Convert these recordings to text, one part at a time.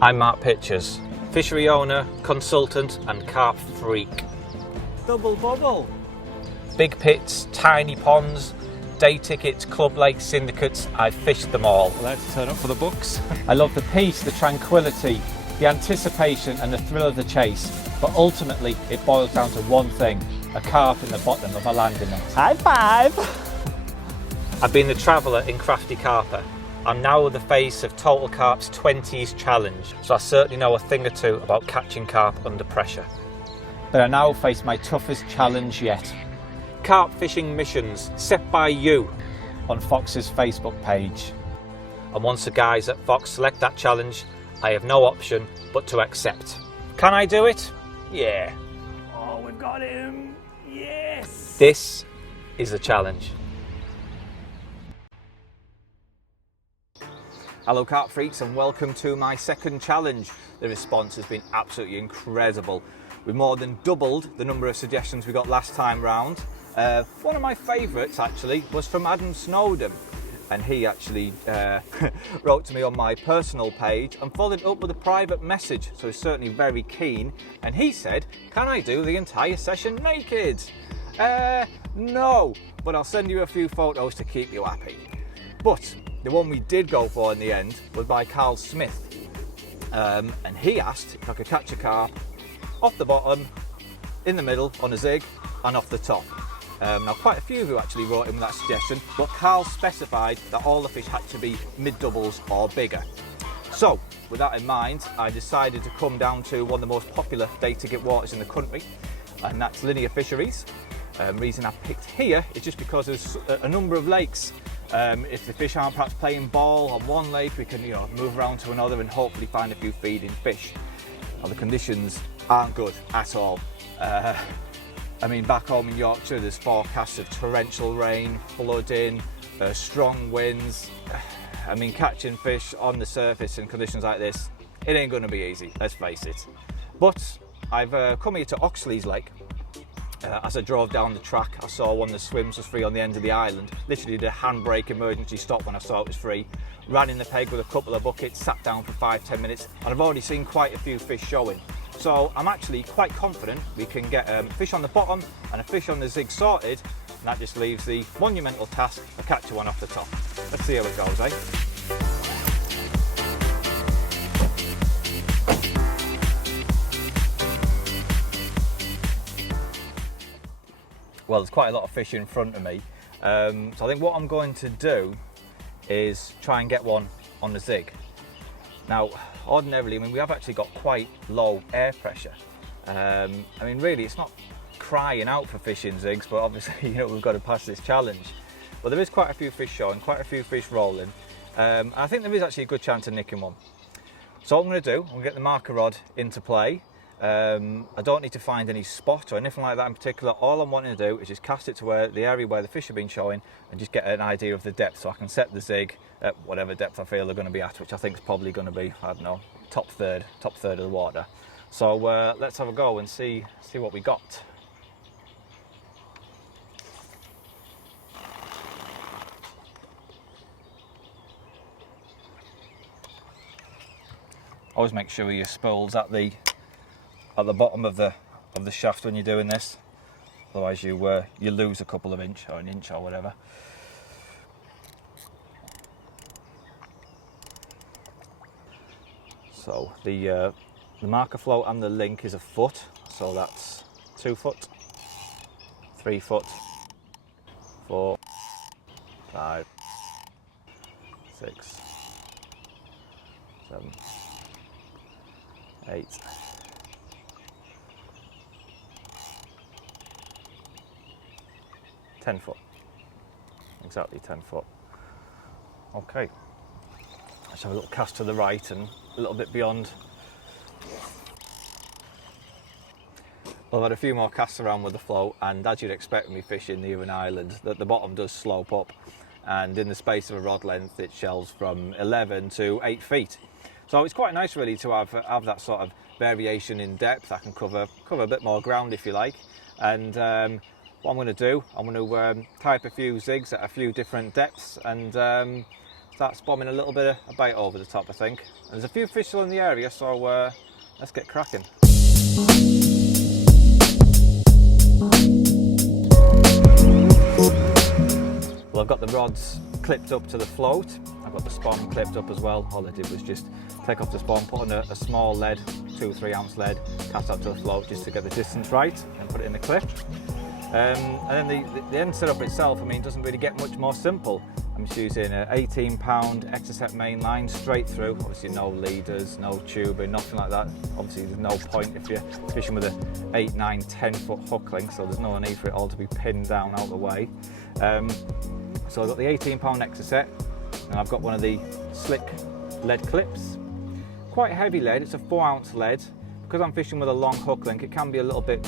I'm Mark Pitchers, fishery owner, consultant and carp freak. Double bubble. Big pits, tiny ponds, day tickets, club lakes, syndicates, I've fished them all. Allowed to turn up for the books. I love the peace, the tranquility, the anticipation and the thrill of the chase, but ultimately it boils down to one thing, a carp in the bottom of a landing net. High five! I've been the traveller in Crafty Carper. I'm now the face of Total Carp's 20s challenge, so I certainly know a thing or two about catching carp under pressure. But I now face my toughest challenge yet. Carp fishing missions set by you. On Fox's Facebook page. And once the guys at Fox select that challenge, I have no option but to accept. Can I do it? Yeah. Oh, we've got him! Yes! This is the challenge. Hello carp freaks and welcome to my second challenge. The response has been absolutely incredible. We've more than doubled the number of suggestions we got last time round. One of my favourites actually was from Adam Snowden, and he actually wrote to me on my personal page and followed up with a private message, so he's certainly very keen, and he said, can I do the entire session naked? No, but I'll send you a few photos to keep you happy. But the one we did go for in the end was by Carl Smith, and he asked if I could catch a carp off the bottom, in the middle on a zig, and off the top. Now quite a few of you actually wrote in with that suggestion, but Carl specified that all the fish had to be mid-doubles or bigger. So with that in mind, I decided to come down to one of the most popular day ticket waters in the country, and that's Linear Fisheries. Reason I picked here is just because there's a number of lakes. If the fish aren't perhaps playing ball on one lake, we can move around to another and hopefully find a few feeding fish. Now the conditions aren't good at all. I mean, back home in Yorkshire there's forecasts of torrential rain, flooding, strong winds. I mean, catching fish on the surface in conditions like this, it ain't going to be easy, let's face it. But I've come here to Oxley's Lake. As I drove down the track, I saw one of the swims was free on the end of the island. Literally did a handbrake emergency stop when I saw it was free. Ran in the peg with a couple of buckets, sat down for 5-10 minutes, and I've already seen quite a few fish showing. So I'm actually quite confident we can get a fish on the bottom and a fish on the zig sorted, and that just leaves the monumental task of catching one off the top. Let's see how it goes, eh? Well, there's quite a lot of fish in front of me, so I think what I'm going to do is try and get one on the zig. Now, ordinarily, I mean, we have actually got quite low air pressure. I mean, really, it's not crying out for fishing zigs, but obviously, we've got to pass this challenge. But there is quite a few fish showing, quite a few fish rolling. And I think there is actually a good chance of nicking one. So what I'm going to do, I'm going to get the marker rod into play. I don't need to find any spot or anything like that in particular. All I'm wanting to do is just cast it to the area where the fish have been showing and just get an idea of the depth, so I can set the zig at whatever depth I feel they're going to be at, which I think is probably going to be, I don't know, top third of the water. So let's have a go and see what we got. Always make sure your spool's at the bottom of the shaft when you're doing this, otherwise you lose a couple of inch or an inch or whatever. So the marker float and the link is a foot, so that's 2 foot, 3 foot, 4, 5, 6, 7, 8. 10 foot, exactly 10 foot. Okay, let's have a little cast to the right and a little bit beyond. Well, I've had a few more casts around with the float, and as you'd expect me fishing near an island, that the bottom does slope up, and in the space of a rod length it shelves from 11 to 8 feet. So it's quite nice really to have that sort of variation in depth. I can cover a bit more ground if you like, and what I'm going to do, I'm going to type a few zigs at a few different depths and start spomming a little bit of bait over the top, I think. And there's a few fish still in the area, so let's get cracking. Well, I've got the rods clipped up to the float. I've got the spawn clipped up as well. All I did was just take off the spawn, put on a small lead, 2 or 3 ounce lead, cast out to the float just to get the distance right, and put it in the clip. And then the end setup itself, I mean, doesn't really get much more simple. I'm just using an 18-pound Exocet main line straight through. Obviously no leaders, no tubing, nothing like that. Obviously there's no point if you're fishing with a 8, 9, 10-foot hook length, so there's no need for it all to be pinned down out the way. So I've got the 18-pound Exocet, and I've got one of the slick lead clips. Quite heavy lead, it's a 4-ounce lead. Because I'm fishing with a long hook link, it can be a little bit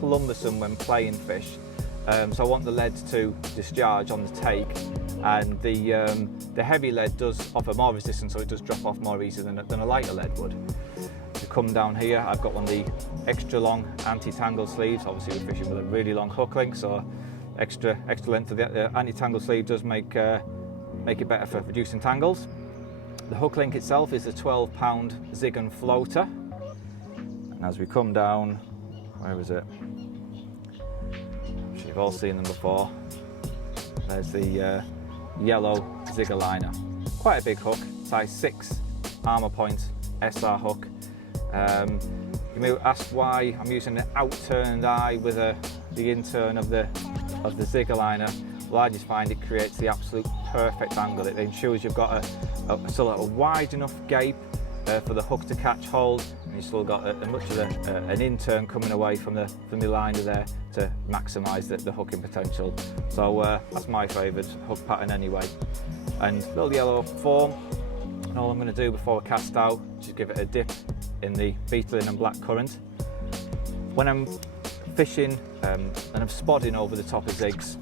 cumbersome when playing fish. So I want the lead to discharge on the take, and the heavy lead does offer more resistance, so it does drop off more easily than a lighter lead would. To come down here, I've got one of the extra long anti-tangle sleeves. Obviously we're fishing with a really long hook link, so extra length of the anti-tangle sleeve does make it better for reducing tangles. The hook link itself is a 12-pound Zig and floater. And as we come down, where is it? You've all seen them before. There's the yellow Zigger liner. Quite a big hook, size 6 armour point SR hook. You may ask why I'm using an outturned eye with the intern of the Zigger liner. Well, I just find it creates the absolute perfect angle. It ensures you've got a wide enough gape for the hook to catch hold, and you've still got much of an intern coming away from the liner there to maximise the hooking potential. So that's my favourite hook pattern anyway. And little yellow foam, and all I'm going to do before I cast out is just give it a dip in the beetling and black currant. When I'm fishing and I'm spodding over the top of zigs,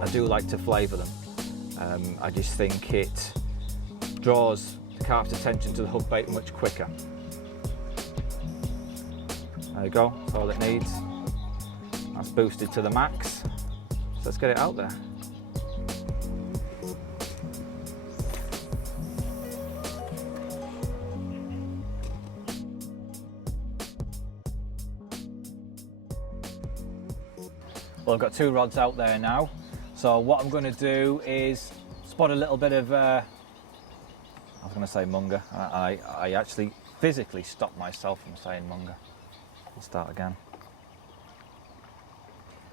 I do like to flavour them. I just think it draws the carp's attention to the hook bait much quicker. There you go, that's all it needs. That's boosted to the max. So let's get it out there. Well, I've got 2 rods out there now. So what I'm going to do is spot a little bit of, I was going to say munger. I actually physically stopped myself from saying munger. I'll start again.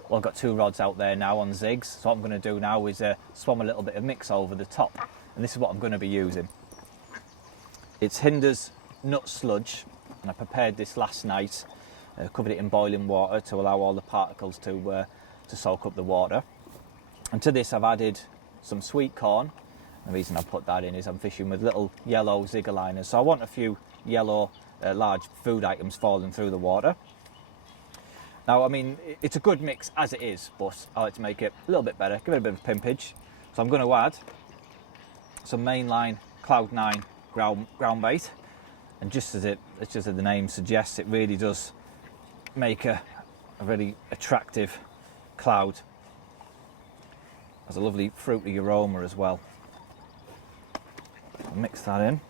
Well, I've got 2 rods out there now on zigs. So what I'm going to do now is swam a little bit of mix over the top. And this is what I'm going to be using. It's Hinder's nut sludge. And I prepared this last night. Covered it in boiling water to allow all the particles to soak up the water. And to this I've added some sweet corn. The reason I put that in is I'm fishing with little yellow Zigger liners, so I want a few yellow large food items falling through the water. Now, I mean, it's a good mix as it is, but I like to make it a little bit better, give it a bit of pimpage. So I'm going to add some mainline Cloud 9 ground bait, and just as the name suggests, it really does make a really attractive cloud. Has a lovely fruity aroma as well. I'll mix that in.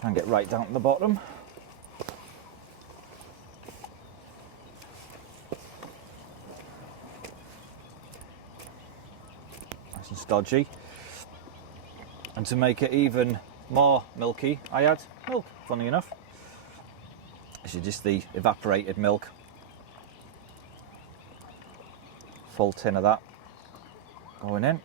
Try and get right down to the bottom. Nice and stodgy. And to make it even more milky, I add milk, funny enough. This is just the evaporated milk. Full tin of that going in.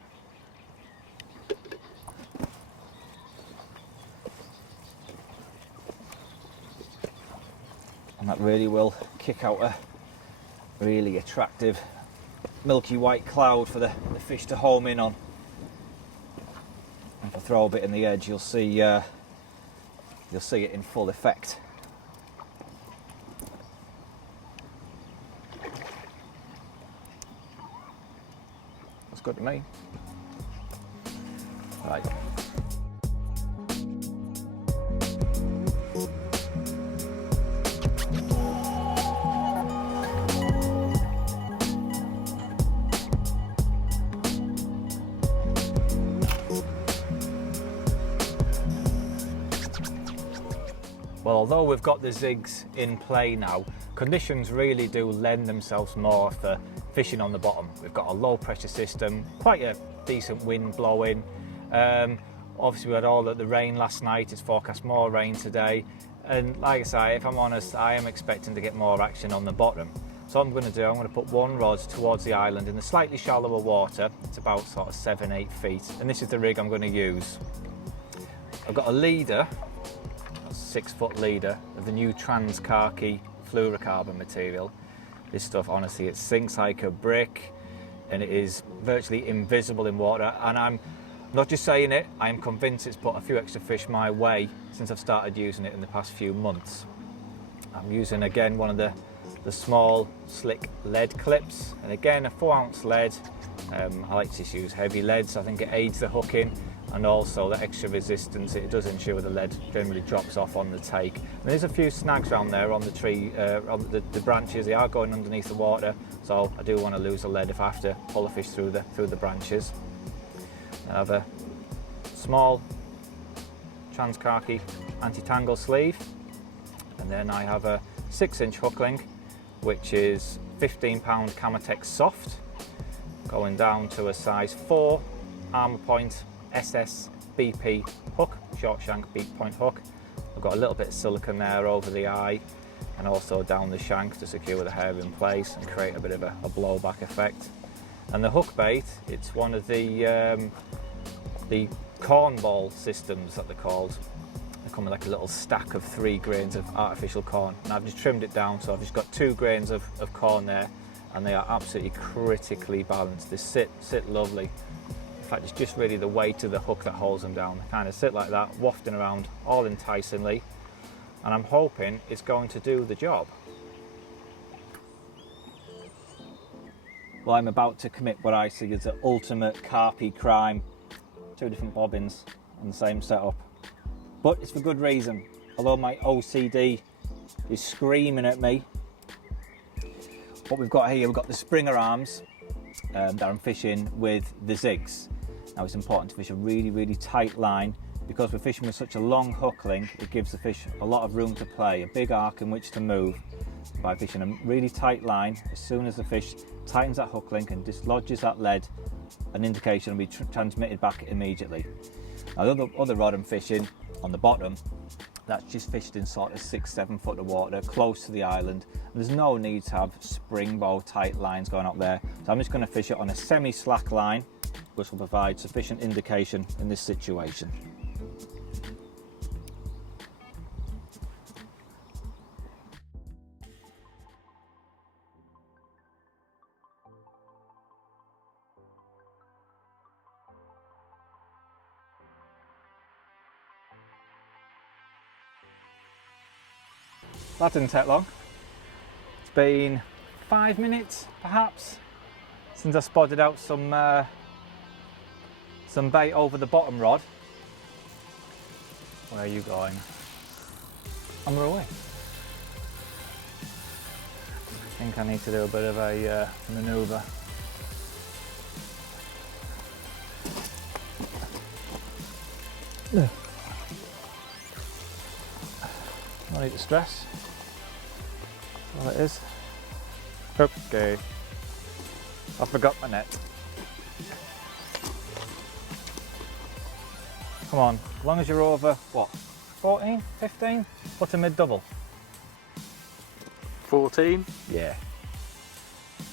And that really will kick out a really attractive milky white cloud for the fish to home in on. If I throw a bit in the edge, you'll see it in full effect. That's good to me. Right. Well, although we've got the zigs in play now, conditions really do lend themselves more for fishing on the bottom. We've got a low pressure system, quite a decent wind blowing. Obviously we had all the rain last night, it's forecast more rain today. And like I say, if I'm honest, I am expecting to get more action on the bottom. So what I'm going to do, I'm going to put one rod towards the island in the slightly shallower water. It's about sort of 7-8 feet. And this is the rig I'm going to use. I've got a leader, a 6-foot leader of the new Carp fluorocarbon material. This stuff, honestly, it sinks like a brick and it is virtually invisible in water. And I'm not just saying it, I'm convinced it's put a few extra fish my way since I've started using it in the past few months. I'm using again one of the small slick lead clips, and again a 4-ounce lead. I like to just use heavy leads. I think it aids the hooking, and also the extra resistance it does ensure the lead generally drops off on the take. And there's a few snags around there on the tree, on the branches. They are going underneath the water, so I do want to lose the lead if I have to pull a fish through the branches. I have a small Carp anti-tangle sleeve, and then I have a 6-inch hook link, which is 15-pound Camotex soft, going down to a size 4 Armour Point SS BP hook, short shank beak point hook. I've got a little bit of silicone there over the eye and also down the shank to secure the hair in place and create a bit of a blowback effect. And the hook bait, it's one of the cornball systems that they're called. They come with like a little stack of 3 grains of artificial corn, and I've just trimmed it down, so I've just got 2 grains of corn there, and they are absolutely critically balanced. They sit lovely. In fact, it's just really the weight of the hook that holds them down. They kind of sit like that, wafting around all enticingly, and I'm hoping it's going to do the job. Well, I'm about to commit what I see as the ultimate carpy crime. 2 different bobbins on the same setup. But it's for good reason. Although my OCD is screaming at me. What we've got here, we've got the Springer arms that I'm fishing with the zigs. Now it's important to fish a really tight line, because we're fishing with such a long hook link. It gives the fish a lot of room to play, a big arc in which to move. By fishing a really tight line, as soon as the fish tightens that hook link and dislodges that lead, an indication will be transmitted back immediately. Now the other rod I'm fishing on the bottom, that's just fished in sort of 6-7 foot of water close to the island, and there's no need to have springbow tight lines going up there, so I'm just going to fish it on a semi-slack line, which will provide sufficient indication in this situation. That didn't take long. It's been 5 minutes, perhaps, since I spotted out some bait over the bottom rod. Where are you going? On the way. I think I need to do a bit of a manoeuvre. No need to stress. That's all it is. Okay. I forgot my net. Come on, as long as you're over, what, 14, 15? What's a mid-double? 14. Yeah.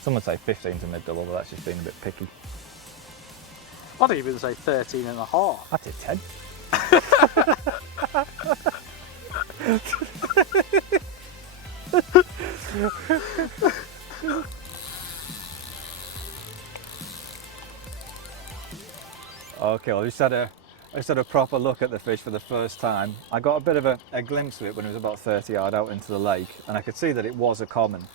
Some would say 15's a mid-double, but that's just being a bit picky. I'd even say 13 and a half. I did 10. Okay, well, I just had a proper look at the fish for the first time. I got a bit of a glimpse of it when it was about 30 yards out into the lake, and I could see that it was a common.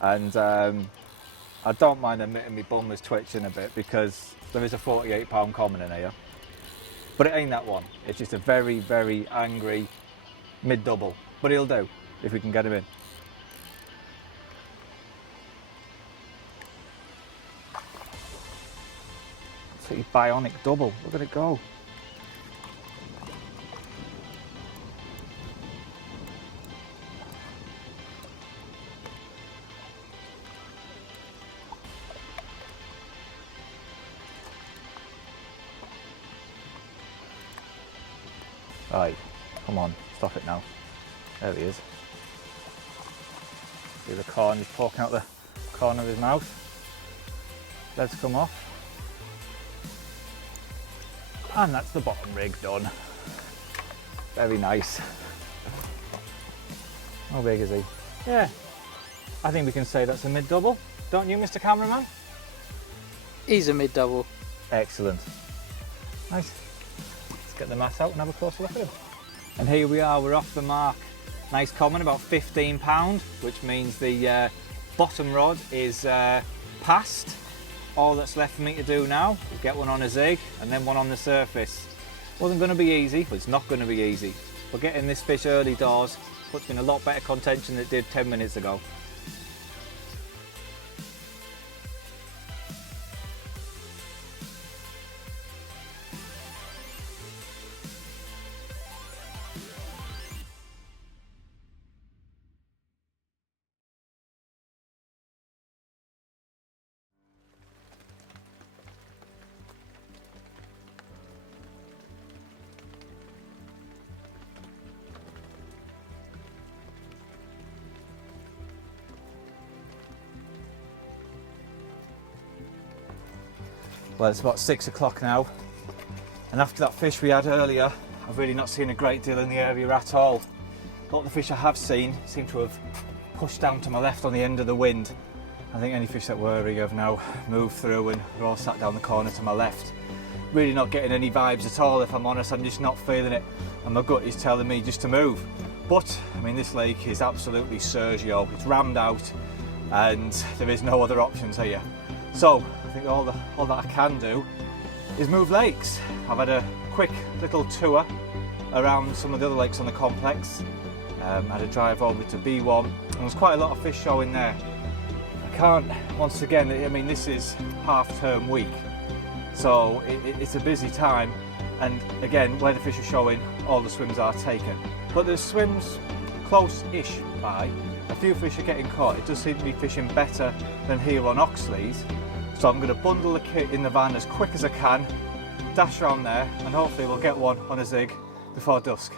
And I don't mind admitting my bum was twitching a bit, because there is a 48-pound common in here. But it ain't that one. It's just a very angry mid-double. But he'll do, if we can get him in. It's a bionic double. Look at it go. Right, come on, stop it now. There he is. See the corn, he's poking out the corner of his mouth. Let's come off. And that's the bottom rig done. Very nice. How big is he? Yeah, I think we can say that's a mid-double. Don't you, Mr. Cameraman? He's a mid-double. Excellent. Nice. Let's get the mat out and have a closer look at him. And here we are, we're off the mark. Nice common, about £15, which means the bottom rod is past. All that's left for me to do now is get one on a zig and then one on the surface. Wasn't going to be easy, but it's not going to be easy. But getting this fish early doors puts me in a lot better contention than it did 10 minutes ago. Well, it's about 6 o'clock now, and after that fish we had earlier, I've really not seen a great deal in the area at all. A lot of the fish I have seen seem to have pushed down to my left on the end of the wind. I think any fish that were here have now moved through and they're all sat down the corner to my left. Really not getting any vibes at all, if I'm honest. I'm just not feeling it, and my gut is telling me just to move. But, I mean, this lake is absolutely Sergio. It's rammed out and there is no other options here. So, I think all that I can do is move lakes. I've had a quick little tour around some of the other lakes on the complex. Had a drive over to B1, and there's quite a lot of fish showing there. I can't, once again, I mean, this is half-term week, so it's a busy time, and again, where the fish are showing, all the swims are taken. But there's swims close-ish by. A few fish are getting caught. It does seem to be fishing better than here on Oxley's. So I'm going to bundle the kit in the van as quick as I can, dash around there, and hopefully we'll get one on a zig before dusk.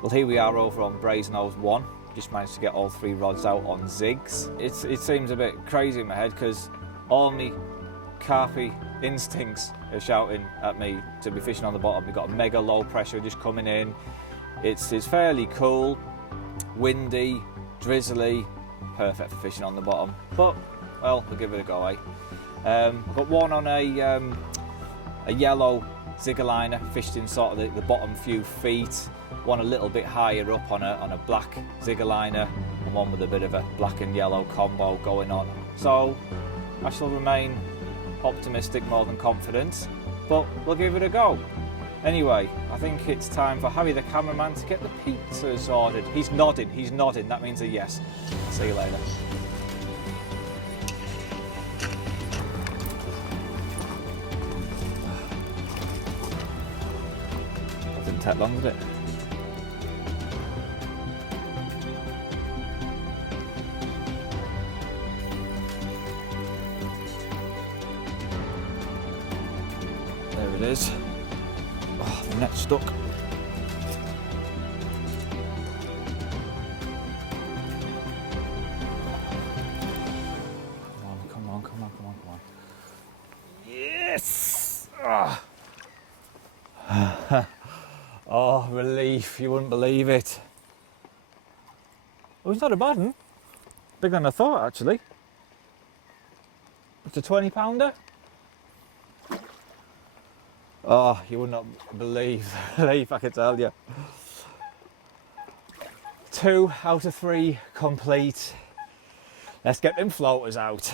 Well, here we are over on Brasenose 1. Just managed to get all 3 rods out on zigs. It seems a bit crazy in my head because all my carpy instincts are shouting at me to be fishing on the bottom. We've got a mega low pressure just coming in. It's fairly cool, windy, drizzly, perfect for fishing on the bottom. But, well, we'll give it a go, eh? I've got one on a yellow zigger liner, fished in sort of the bottom few feet. One a little bit higher up on a black zigger liner, and one with a bit of a black and yellow combo going on. So I shall remain optimistic more than confident, but we'll give it a go. Anyway, I think it's time for Harry the cameraman to get the pizzas ordered. He's nodding, that means a yes. See you later. That didn't take long, did it? There it is. Oh, the net's stuck. Come on. Yes! Oh. Oh, relief, you wouldn't believe it. Oh, it's not a bad one. Bigger than I thought, actually. It's a 20-pounder. Oh, you would not believe the relief, I can tell you. 2 out of 3 complete. Let's get them floaters out.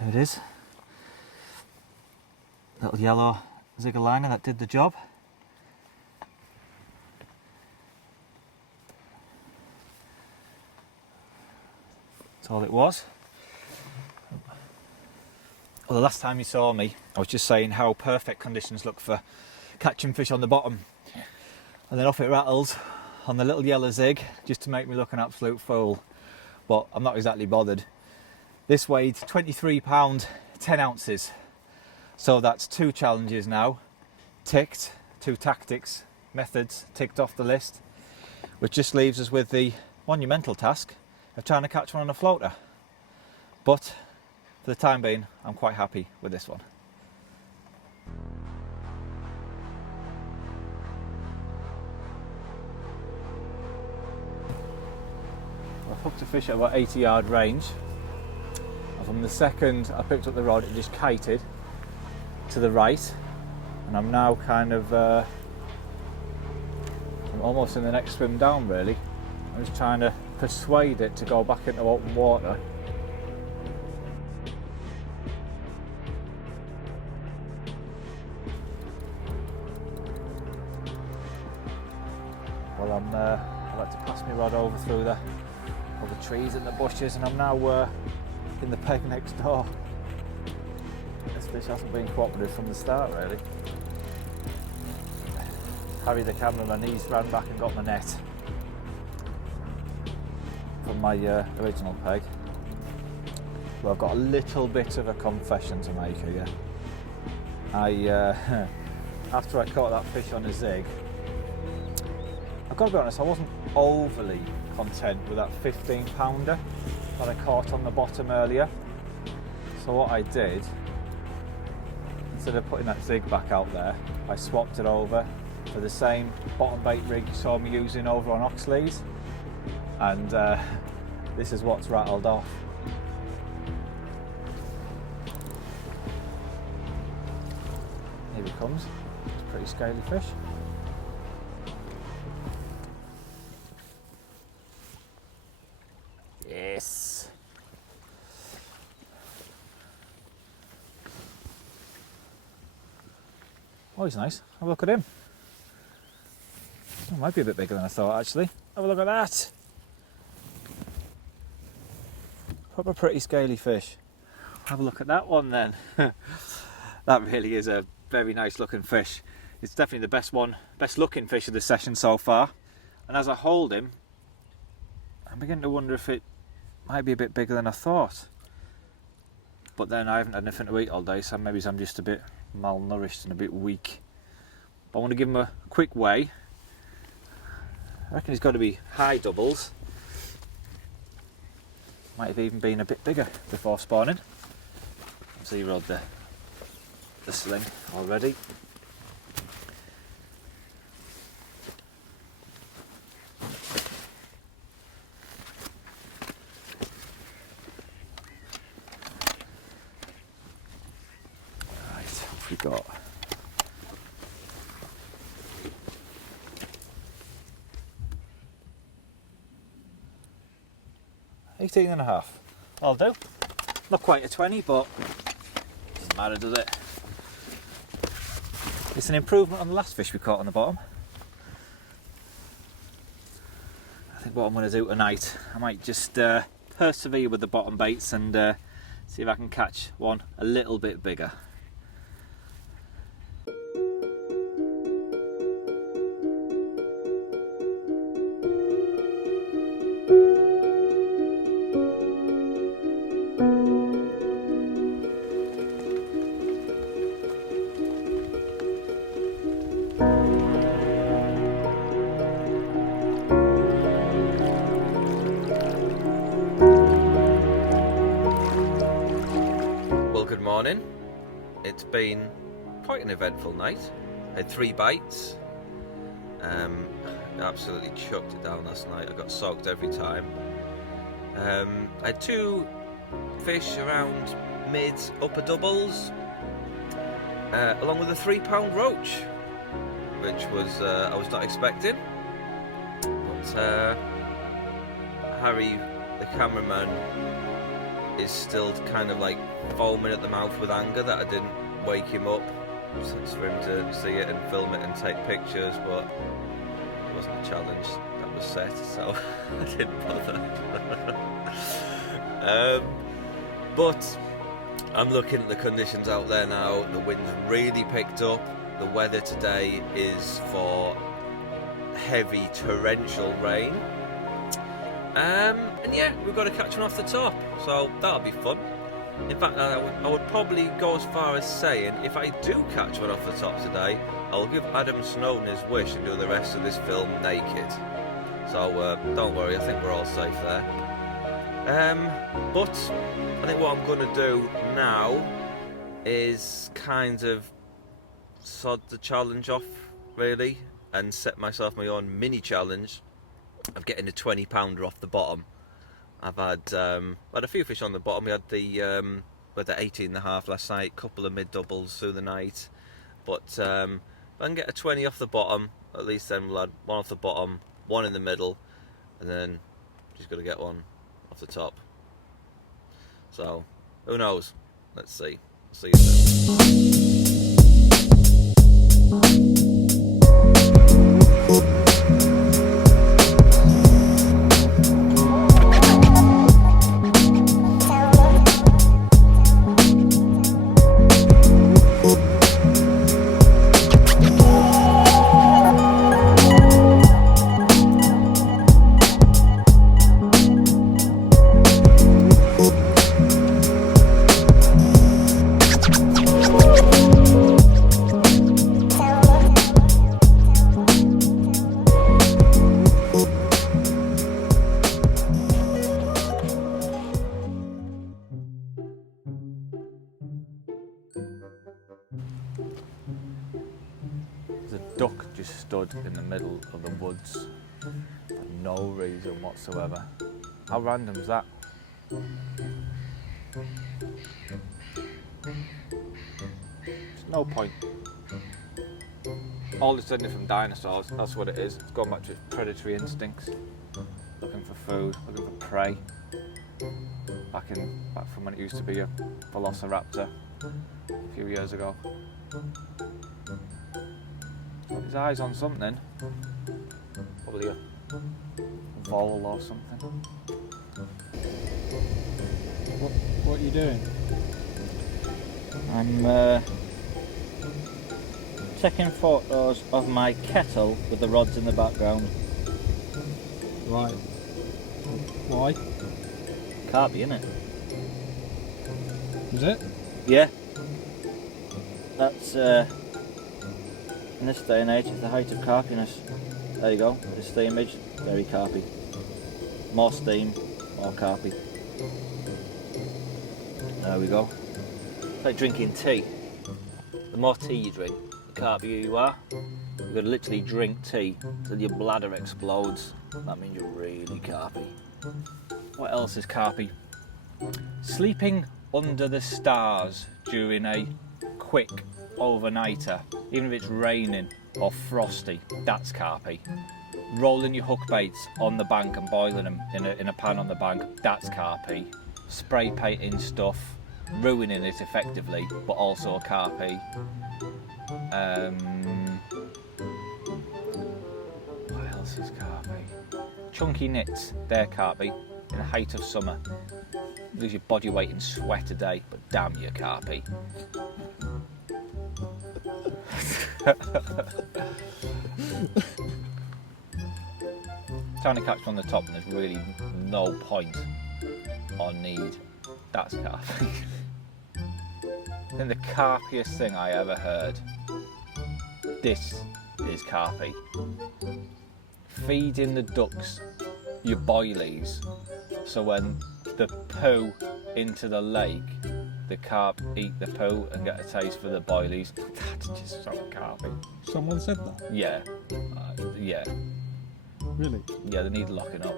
There it is. Little yellow zigger liner that did the job. That's all it was. Well, the last time you saw me, I was just saying how perfect conditions look for catching fish on the bottom. And then off it rattles on the little yellow zig, just to make me look an absolute fool. But I'm not exactly bothered. This weighed 23 pound 10 ounces. So that's 2 challenges now ticked, 2 tactics, methods ticked off the list, which just leaves us with the monumental task of trying to catch one on a floater. But for the time being, I'm quite happy with this one. I've hooked a fish at about 80-yard range. And from the second I picked up the rod, it just kited to the right, and I'm now kind of I'm almost in the next swim down really. I'm just trying to persuade it to go back into open water. Well, I like to pass my rod over through all the trees and the bushes, and I'm now in the peg next door. This fish hasn't been cooperative from the start really. Harry the cameraman, he's ran back and got my net from my original peg. Well, I've got a little bit of a confession to make here. After I caught that fish on a zig, I've got to be honest, I wasn't overly content with that 15 pounder that I caught on the bottom earlier. So what I did, instead of putting that zig back out there, I swapped it over for the same bottom bait rig you saw me using over on Oxley's, and this is what's rattled off. Here he comes. It's a pretty scaly fish. Yes. Oh, he's nice. Have a look at him. Oh, might be a bit bigger than I thought actually. Have a look at that. Proper pretty scaly fish. Have a look at that one then. That really is a very nice looking fish. It's definitely the best looking fish of the session so far. And as I hold him, I'm beginning to wonder if it might be a bit bigger than I thought. But then I haven't had anything to eat all day, so maybe I'm just a bit malnourished and a bit weak. But I want to give him a quick weigh. I reckon he's got to be high doubles. Might have even been a bit bigger before spawning. Zeroed the sling already. Right, what have we got? $18.5. I'll do. Not quite a 20, but doesn't matter, does it? It's an improvement on the last fish we caught on the bottom. I think what I'm going to do tonight, I might just persevere with the bottom baits and see if I can catch one a little bit bigger. Good morning. It's been quite an eventful night. I had 3 bites. Absolutely chucked it down last night. I got soaked every time. I had 2 fish around mids, upper doubles, along with a 3-pound roach, which was I was not expecting. But Harry, the cameraman, is still kind of like foaming at the mouth with anger that I didn't wake him up for him to see it and film it and take pictures, but it wasn't a challenge that was set, so I didn't bother. But I'm looking at the conditions out there now. The wind's really picked up. the weather today is for heavy torrential rain. And yeah, we've got to catch one off the top, so that'll be fun. In fact, I would probably go as far as saying, if I do catch one off the top today, I'll give Adam Snowden his wish and do the rest of this film naked. So don't worry, I think we're all safe there. But I think what I'm going to do now is kind of sod the challenge off, really, and set myself my own mini challenge of getting a 20-pounder off the bottom. I've had a few fish on the bottom. We had the 18.5 last night, couple of mid doubles through the night. But if I can get a 20 off the bottom, at least then we'll have one off the bottom, one in the middle, and then just got to get one off the top. So who knows? Let's see. See you soon. There's a duck just stood in the middle of the woods for no reason whatsoever. How random is that? There's no point. All descended from dinosaurs, that's what it is. It's going back to its predatory instincts. Looking for food, looking for prey. Back from when it used to be a velociraptor a few years ago. His eyes on something. Probably a vole or something. What are you doing? I'm taking photos of my kettle with the rods in the background. Right. Why? Carp, innit? Is it? Yeah. That's in this day and age is the height of carpiness. There you go. This is the image. Very carpy. More steam, more carpy. There we go. It's like drinking tea. The more tea you drink, the carpier you are. You've got to literally drink tea till your bladder explodes. That means you're really carpy. What else is carpy? Sleeping under the stars during a quick overnighter, even if it's raining or frosty, that's carpy. Rolling your hook baits on the bank and boiling them in a pan on the bank, that's carpy. Spray painting stuff, ruining it effectively, but also carpy. What else is carpy? Chunky knits, they're carpy. In the height of summer, lose your body weight in sweat a day, but damn you're carpy. Trying to catch one on the top and there's really no point or need. That's carpy. I think the carpiest thing I ever heard. This is carpy. Feeding the ducks your boilies, so when the poo into the lake, the carp eat the poo and get a taste for the boilies. That's just so carpy. Someone said that? Yeah. Yeah. Really? Yeah, they need locking up.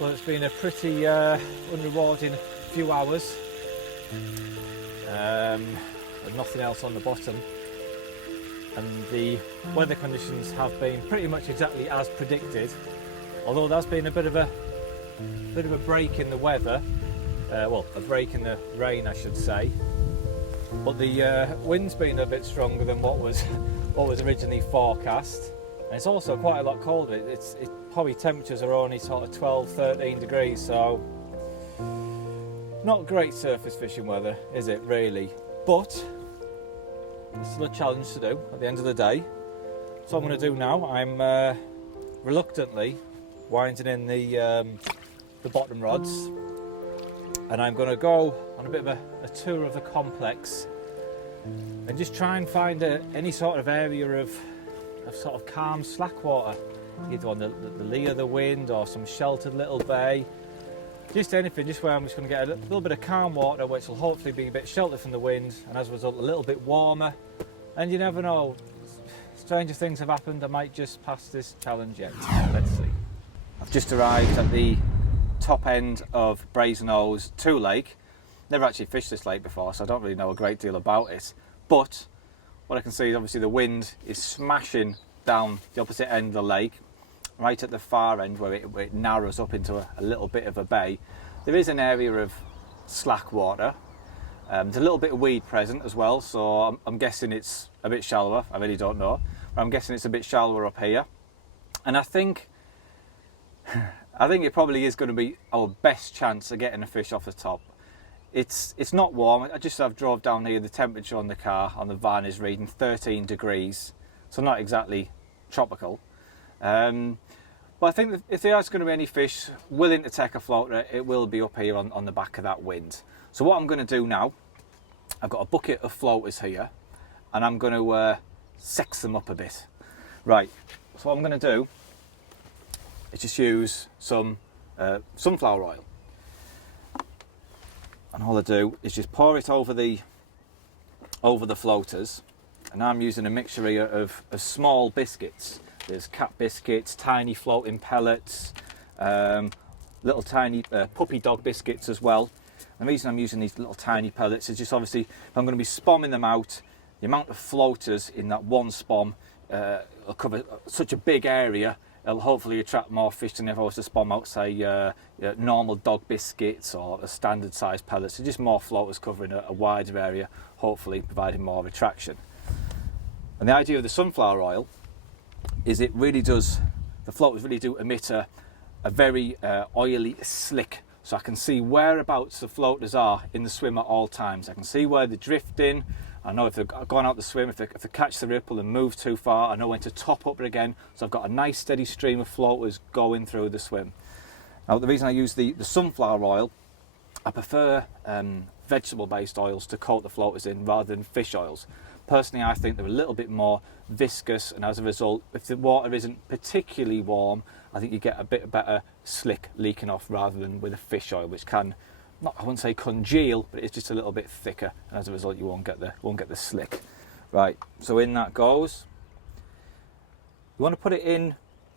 Well, it's been a pretty unrewarding few hours. With nothing else on the bottom, and the weather conditions have been pretty much exactly as predicted, although there's been a bit of a break in the weather, well, a break in the rain I should say, but the wind's been a bit stronger than what was originally forecast. And it's also quite a lot colder. It's probably temperatures are only sort of 12, 13 degrees, so not great surface fishing weather, is it really? But it's still a challenge to do at the end of the day. So what I'm going to do now, I'm reluctantly winding in the bottom rods, and I'm going to go on a bit of a tour of the complex and just try and find any sort of area of sort of calm slack water, either on the lee of the wind or some sheltered little bay, just anything, just where I'm just going to get a little bit of calm water which will hopefully be a bit sheltered from the wind, and as a result a little bit warmer. And you never know, stranger things have happened. I might just pass this challenge yet. Let's see. I've just arrived at the top end of Brasenose 2 Lake. Never actually fished this lake before, so I don't really know a great deal about it, but what I can see is obviously the wind is smashing down the opposite end of the lake, right at the far end where it narrows up into a little bit of a bay. There is an area of slack water. There's a little bit of weed present as well, so I'm guessing it's a bit shallower. I really don't know, but I'm guessing it's a bit shallower up here. And I think it probably is going to be our best chance of getting a fish off the top. It's not warm. I've drove down here. The temperature on the car, on the van, is reading 13 degrees, so not exactly tropical. But I think that if there is going to be any fish willing to take a floater, it will be up here on the back of that wind. So what I'm going to do now, I've got a bucket of floaters here, and I'm going to sex them up a bit. Right, so what I'm going to do is just use some sunflower oil. And all I do is just pour it over the floaters, and I'm using a mixture here of small biscuits. There's cat biscuits, tiny floating pellets, little tiny puppy dog biscuits as well. And the reason I'm using these little tiny pellets is just obviously if I'm going to be spomming them out, the amount of floaters in that one spom will cover such a big area. It'll hopefully attract more fish than if I was to spom out, say, normal dog biscuits or a standard size pellets. So just more floaters covering a wider area, hopefully providing more attraction. And the idea of the sunflower oil is the floaters really do emit a very oily slick. So I can see whereabouts the floaters are in the swim at all times. I can see where they're drifting. I know if they're going out to swim, if they catch the ripple and move too far, I know when to top up it again. So I've got a nice steady stream of floaters going through the swim. Now the reason I use the sunflower oil, I prefer vegetable-based oils to coat the floaters in rather than fish oils. Personally, I think they're a little bit more viscous, and as a result, if the water isn't particularly warm, I think you get a bit better slick leaking off rather than with a fish oil, which can, I wouldn't say congeal, but it's just a little bit thicker, and as a result you won't get the slick. Right, so in that goes. You want to put it in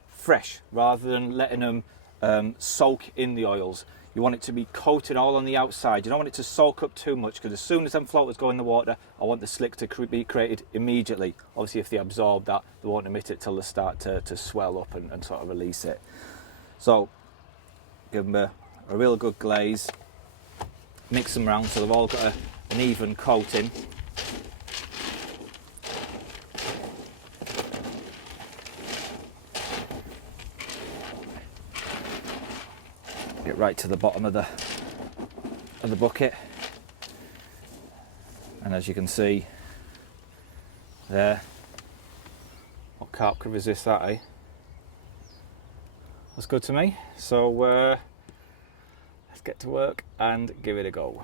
fresh rather than letting them soak in the oils. You want it to be coated all on the outside. You don't want it to soak up too much, because as soon as them floaters go in the water, I want the slick to be created immediately. Obviously if they absorb that, they won't emit it till they start to swell up and sort of release it. So give them a real good glaze. Mix them around so they've all got an even coating. Get right to the bottom of the bucket, and as you can see there, what carp could resist that, eh? That's good to me. So let's get to work and give it a go.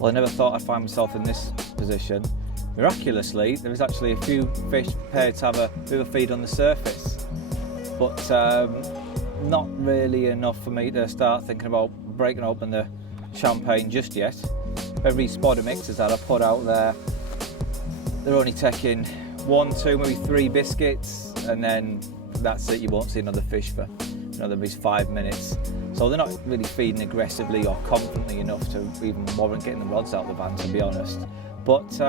Well, I never thought I'd find myself in this position. Miraculously, there is actually a few fish prepared to have a bit of a feed on the surface, but not really enough for me to start thinking about breaking open the champagne just yet. Every spot of mixers that I put out there they're only taking 1, 2, maybe 3 biscuits, and then that's it. You won't see another fish for another maybe 5 minutes. So they're not really feeding aggressively or confidently enough to even warrant getting the rods out of the van, to be honest. But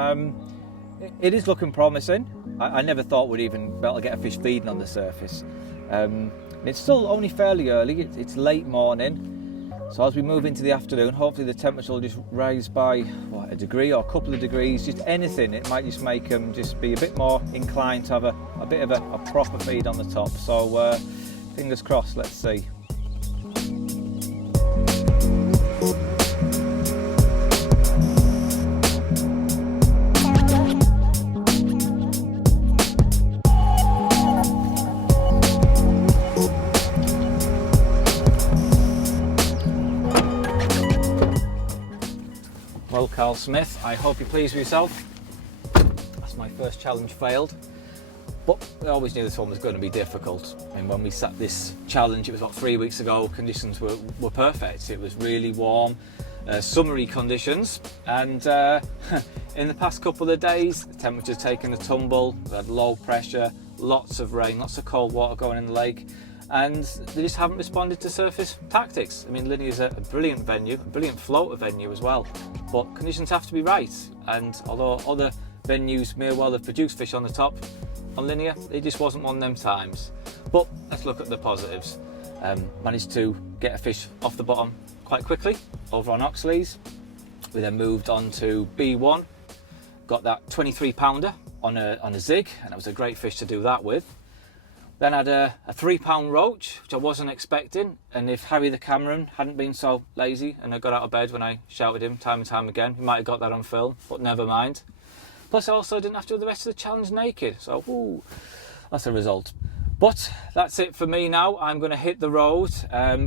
it is looking promising. I never thought we'd even be able to get a fish feeding on the surface. It's still only fairly early. It's late morning. So as we move into the afternoon, hopefully the temperature will just rise by a degree or a couple of degrees, just anything. It might just make them just be a bit more inclined to have a bit of a proper feed on the top. So fingers crossed, let's see. Well, Carl Smith, I hope you're pleased with yourself. That's my first challenge failed, but I always knew this one was going to be difficult. And when we set this challenge, it was about 3 weeks ago, conditions were perfect. It was really warm, summery conditions, and in the past couple of days, the temperature's taken a tumble. We had low pressure, lots of rain, lots of cold water going in the lake, and they just haven't responded to surface tactics. I mean, Linear's a brilliant venue, a brilliant floater venue as well, but conditions have to be right. And although other venues may well have produced fish on the top, on Linear, it just wasn't one of them times. But let's look at the positives. Managed to get a fish off the bottom quite quickly over on Oxley's. We then moved on to B1, got that 23 pounder on a zig, and it was a great fish to do that with. Then I had a 3 pound roach, which I wasn't expecting, and if Harry the cameraman hadn't been so lazy and I got out of bed when I shouted him time and time again, he might have got that on film, but never mind. Plus I also didn't have to do the rest of the challenge naked, so that's a result. But that's it for me now. I'm going to hit the road.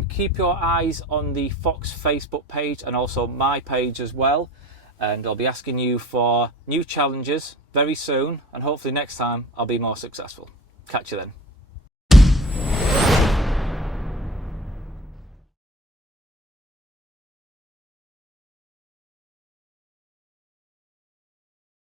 Keep your eyes on the Fox Facebook page and also my page as well, and I'll be asking you for new challenges very soon, and hopefully next time I'll be more successful. Catch you then.